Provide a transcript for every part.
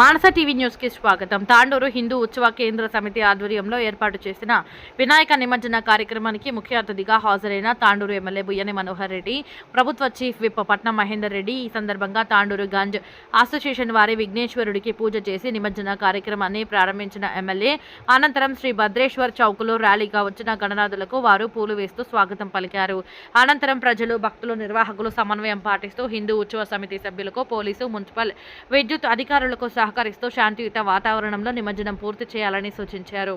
మానస TV న్యూస్కి స్వాగతం. తాండూరు హిందూ ఉత్సవ కేంద్ర సమితి ఆధ్వర్యంలో ఏర్పాటు చేసిన వినాయక నిమజ్జన కార్యక్రమానికి ముఖ్య అతిథిగా హాజరైన తాండూరు ఎమ్మెల్యే బుయ్యని మనోహర్ రెడ్డి ప్రభుత్వ చీఫ్ విప్ పట్నం మహేందర్ రెడ్డి ఈ సందర్భంగా తాండూరు గంజ్ అసోసియేషన్ వారి విఘ్నేశ్వరుడికి పూజ చేసి నిమజ్జన కార్యక్రమాన్ని ప్రారంభించిన ఎమ్మెల్యే అనంతరం శ్రీ భద్రేశ్వర్ చౌక్లో ర్యాలీగా వచ్చిన గణనాథులకు వారు పూలు వేస్తూ స్వాగతం పలికారు. అనంతరం ప్రజలు భక్తులు నిర్వాహకులు సమన్వయం పాటిస్తూ హిందూ ఉత్సవ సమితి సభ్యులకు పోలీసు మున్సిపల్ విద్యుత్ అధికారులకు సహకరిస్తూ శాంతియుత వాతావరణంలో నిమజ్జనం పూర్తి చేయాలని సూచించారు.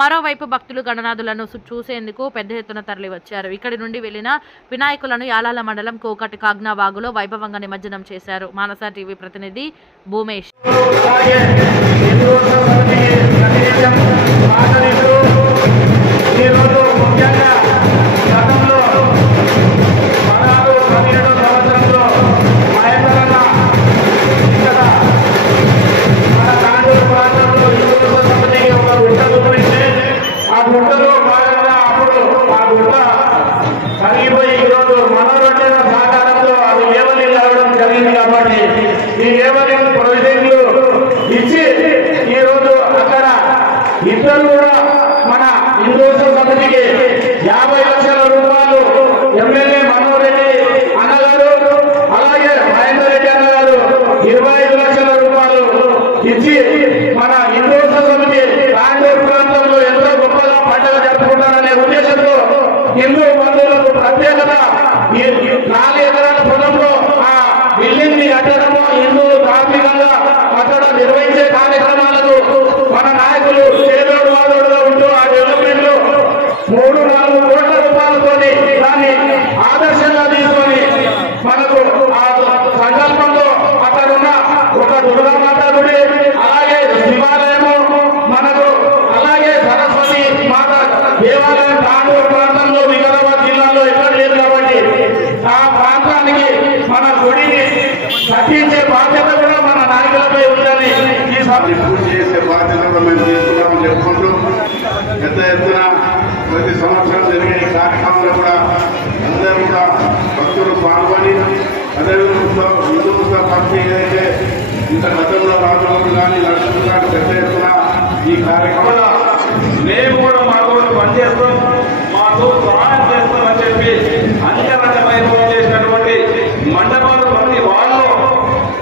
మరోవైపు భక్తులు గణనాథులను చూసేందుకు పెద్ద ఎత్తున తరలివచ్చారు. ఇక్కడి నుండి వెళ్ళిన వినాయకులను యాలాల మండలం కోకటి కాగ్నావాగులో వైభవంగా నిమజ్జనం చేశారు. మానస టీవీ ప్రతినిధి భూమేష్. ఆ బంధువులకు ప్రత్యేకత ఈ ఈ నాలుగు ఎకరాల పొలంలో ఆ బిల్డింగ్ని కట్టడము హిందువులు ధార్మికంగా అక్కడ నిర్వహించే కార్యక్రమాలకు మన నాయకులు చేదోడు వాదోడుగా ఉంటూ ఆ డెవలప్మెంట్లో మూడు నాలుగు కోట్ల రూపాయలతోని దాన్ని ఆదర్శంగా తీసుకొని మనకు ఆ సంకల్పంలో అక్కడున్న ఒక దుర్గామాత మన గుడిని కట్టించే బాధ్యత కూడా మన నాయకులపై ఉందని ఈ సభ పూర్తి చేసే బాధ్యత మేము తీసుకున్నామని చెప్పుకుంటూ పెద్ద ఎత్తున ప్రతి సంవత్సరం జరిగే ఈ కార్యక్రమంలో కూడా అందరూ కూడా భక్తులు పాల్గొని అదేవిధంగా హిందూ పార్టీ ఏదైతే ఇంత గతంలో రాజులకు కానీ లక్ష్మణ్ కానీ పెద్ద ఎత్తున ఈ కార్యక్రమంలో మేము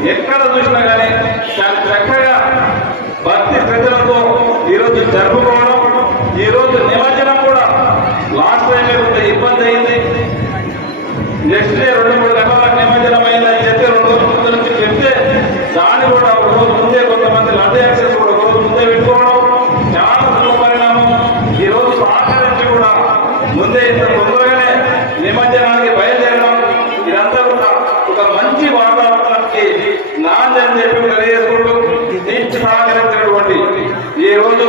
ఎక్కడ చూసినా కానీ చాలా చక్కగా భక్తి శ్రద్ధలతో ఈరోజు జరుపుకోవడం ఈరోజు నిమజ్జనం కూడా లాస్ట్ టైం కొంత ఇబ్బంది అయింది నెక్స్ట్ డే రెండు మూడు గంటలకు నిమజ్జనం అయిందని చెప్పి రెండు రోజుల ముందు నుంచి చెప్తే దాన్ని కూడా ఒక రోజు ముందే కొంతమంది లడ్డు యాక్సెస్ కూడా ఒక రోజు ముందే పెట్టుకోవడం చాలా శుభ పరిణామం ఈ రోజు సహకరించి కూడా ముందే ఇంత తొందరగానే నిమజ్జనానికి బయలుదేరడం ఇదంతా కూడా ఒక మంచి వాతావరణానికి నాంది అని చెప్పి తెలియజేసుకుంటూ దీనికి సహకరించినటువంటి ఈ రోజు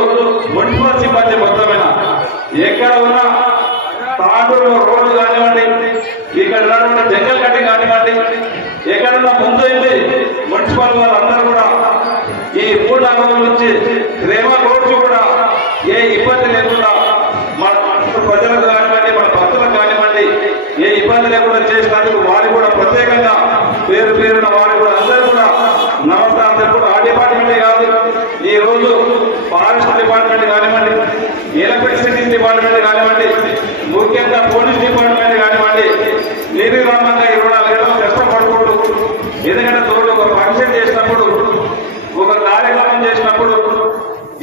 మున్సిపల్ సిబ్బంది మొత్తమైన ఎక్కడ ఉన్నా తాండూరు రోడ్లు కానివ్వండి ఇక్కడ ఉన్నటువంటి జంగల్ కట్టి కానివ్వండి ఎక్కడన్నా ముందు వెళ్ళి మున్సిపల్ వాళ్ళందరూ కూడా ఈ మూడు నాలుగు నుంచి రేమ రోడ్లు కూడా ఏ ఇబ్బంది లేకుండా మన ప్రజలకు కానివ్వండి మన భక్తులకు కానివ్వండి ఏ ఇబ్బంది లేకుండా చేసినందుకు వారు కూడా ప్రత్యేకంగా పేరు పేరున వారు కూడా అందరూ కూడా నమస్కారం కూడా ఆ డిపార్ట్మెంటే కాదు ఈ రోజు ఫారెస్ట్ డిపార్ట్మెంట్ కానివ్వండి ఎలక్ట్రిసిటీ డిపార్ట్మెంట్ కానివ్వండి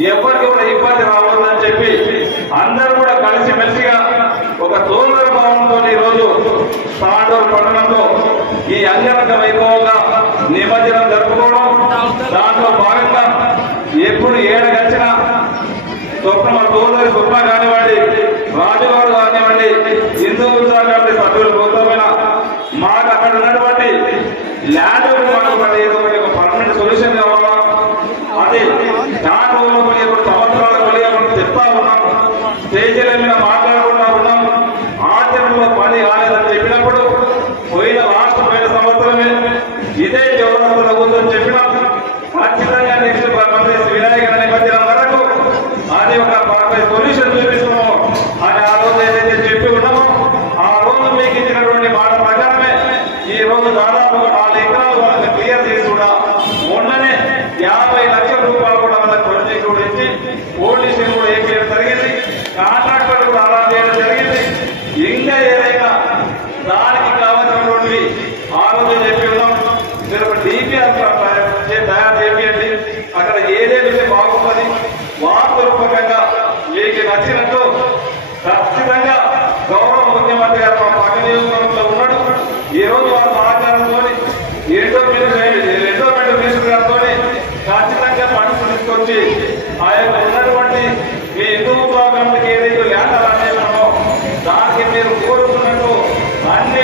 ఎవరికి కూడా ఇబ్బంది రావద్దని చెప్పి అందరూ కూడా కలిసి మెలిసిగా ఒక తోదర భావంతో ఈరోజు తాండూరు పట్టణంలో ఈ అంగరంగ వైభవంగా నిమజ్జనం జరుపుకోవడం. దాంట్లో భాగంగా ఎప్పుడు ఏడ స్వప్న మా తోదరి స్వప్న కానివ్వండి రాజుగారు కానివ్వండి హిందూ ఉత్సవ కమిటీ సభ్యులు మొత్తమైన మాకు అక్కడ ఉన్నటువంటి ల్యాండ్ ఇదే చౌరస్తులో ఉందని మీరు కోరుకున్నట్టు అన్ని